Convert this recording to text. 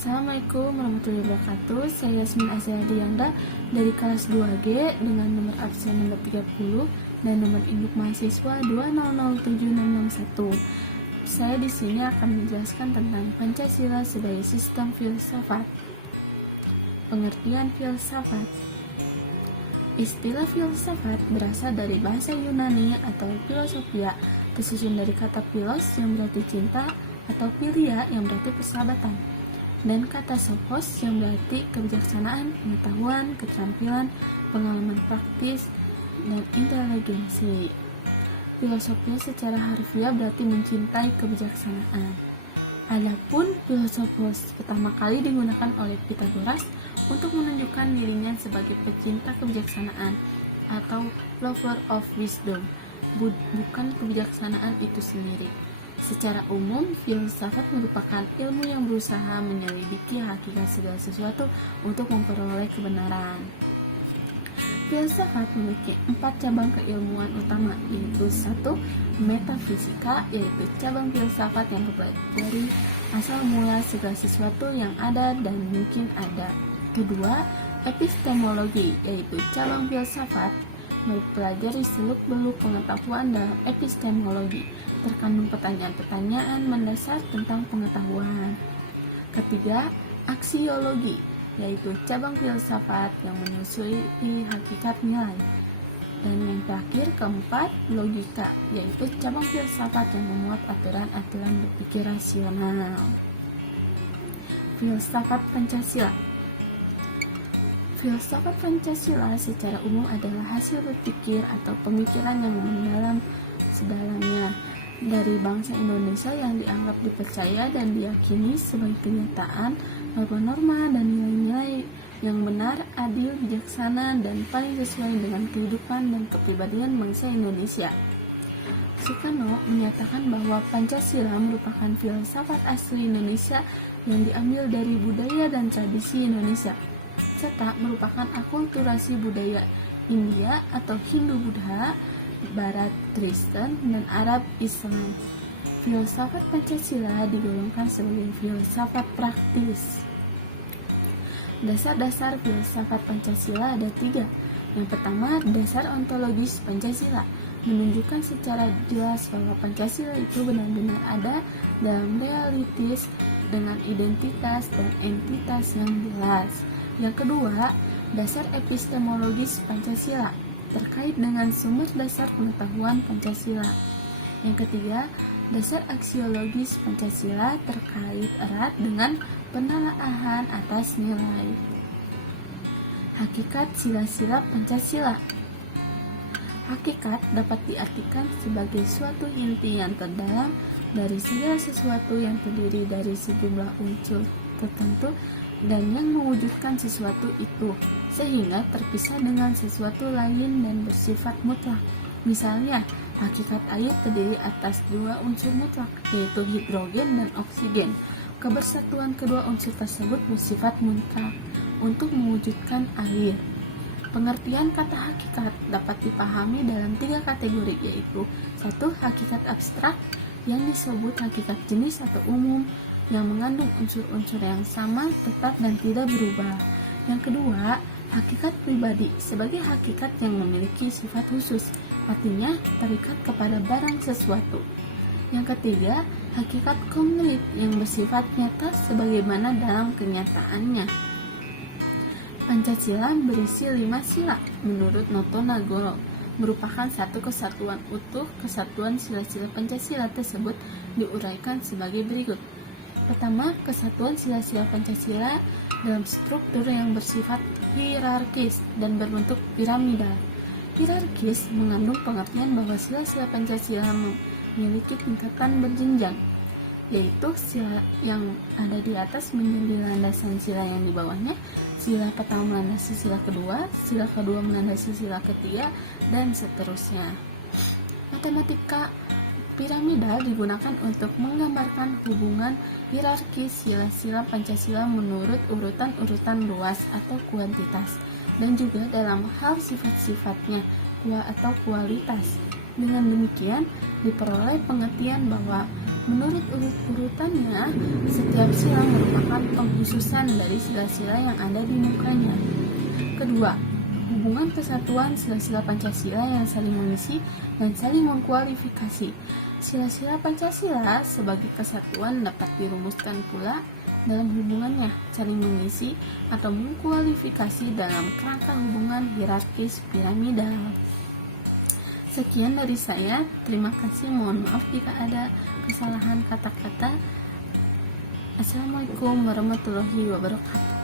Assalamualaikum warahmatullahi wabarakatuh. Saya Yasmin Azharianda dari kelas 2G dengan nomor absen nomor 30 dan nomor induk mahasiswa 2007661. Saya di sini akan menjelaskan tentang Pancasila sebagai sistem filsafat. Pengertian filsafat. Istilah filsafat berasal dari bahasa Yunani atau filosofia, tersusun dari kata philos yang berarti cinta atau philia yang berarti persahabatan, dan kata sophos yang berarti kebijaksanaan, pengetahuan, keterampilan, pengalaman praktis, dan inteligensi. Filosofia secara harfiah berarti mencintai kebijaksanaan. Adapun filosofos pertama kali digunakan oleh Pythagoras untuk menunjukkan dirinya sebagai pecinta kebijaksanaan atau lover of wisdom, bukan kebijaksanaan itu sendiri. Secara umum, filsafat merupakan ilmu yang berusaha menyelidiki hakikat segala sesuatu untuk memperoleh kebenaran. Filsafat memiliki 4 cabang keilmuan utama, yaitu 1. Metafisika, yaitu cabang filsafat yang mempelajari asal mula segala sesuatu yang ada dan mungkin ada. Kedua, epistemologi, yaitu cabang filsafat mempelajari seluk-beluk pengetahuan dalam epistemologi, terkandung pertanyaan-pertanyaan mendasar tentang pengetahuan. Ketiga, aksiologi, yaitu cabang filsafat yang menyusui hakikat nilai. Dan yang terakhir, keempat, logika, yaitu cabang filsafat yang memuat aturan-aturan berpikir rasional. Filsafat Pancasila. Filsafat Pancasila secara umum adalah hasil berpikir atau pemikiran yang mendalam sedalamnya dari bangsa Indonesia yang dianggap dipercaya dan diyakini sebagai kenyataan, norma-norma dan nilai-nilai yang benar, adil, bijaksana, dan paling sesuai dengan kehidupan dan kepribadian bangsa Indonesia. Soekarno menyatakan bahwa Pancasila merupakan filsafat asli Indonesia yang diambil dari budaya dan tradisi Indonesia, serta merupakan akulturasi budaya India atau Hindu-Buddha, Barat Kristen, dan Arab Islam. Filsafat Pancasila digolongkan sebagai filsafat praktis. Dasar-dasar filsafat Pancasila ada 3. Yang pertama, dasar ontologis Pancasila, menunjukkan secara jelas bahwa Pancasila itu benar-benar ada dalam realitas dengan identitas dan entitas yang jelas. Yang kedua, dasar epistemologis Pancasila, terkait dengan sumber dasar pengetahuan Pancasila. Yang ketiga, dasar aksiologis Pancasila terkait erat dengan penelaahan atas nilai. Hakikat sila-sila Pancasila. Hakikat dapat diartikan sebagai suatu inti yang terdalam dari segala sesuatu yang terdiri dari sejumlah unsur tertentu dan yang mewujudkan sesuatu itu, sehingga terpisah dengan sesuatu lain dan bersifat mutlak. Misalnya, hakikat air terdiri atas 2 unsur mutlak, yaitu hidrogen dan oksigen. Kebersatuan kedua unsur tersebut bersifat mutlak untuk mewujudkan air. Pengertian kata hakikat dapat dipahami dalam 3 kategori, yaitu 1. Hakikat abstrak, yang disebut hakikat jenis atau umum, yang mengandung unsur-unsur yang sama, tetap, dan tidak berubah. Yang kedua, hakikat pribadi, sebagai hakikat yang memiliki sifat khusus, artinya terikat kepada barang sesuatu. Yang ketiga, hakikat konkret yang bersifat nyata sebagaimana dalam kenyataannya. Pancasila berisi 5 sila menurut Noto Nagoro, merupakan satu kesatuan utuh. Kesatuan sila-sila Pancasila tersebut diuraikan sebagai berikut. Pertama, kesatuan sila-sila Pancasila dalam struktur yang bersifat hierarkis dan berbentuk piramidal. Hierarkis mengandung pengertian bahwa sila-sila Pancasila memiliki tingkatan berjenjang, yaitu sila yang ada di atas menjadi landasan sila yang di bawahnya. Sila pertama melandasi sila kedua melandasi sila ketiga, dan seterusnya. Matematika piramidal digunakan untuk menggambarkan hubungan hierarkis sila-sila Pancasila menurut urutan-urutan luas atau kuantitas, dan juga dalam hal sifat-sifatnya atau kualitas. Dengan demikian, diperoleh pengertian bahwa Menurut urut-urutannya, setiap sila merupakan pengkhususan dari sila-sila yang ada di mukanya. Kedua, hubungan kesatuan sila-sila Pancasila yang saling mengisi dan saling mengkualifikasi. Sila-sila Pancasila sebagai kesatuan dapat dirumuskan pula dalam hubungannya saling mengisi atau mengkualifikasi dalam kerangka hubungan hierarkis piramidal. Sekian dari saya, terima kasih, mohon maaf jika ada kesalahan kata-kata. Assalamualaikum warahmatullahi wabarakatuh.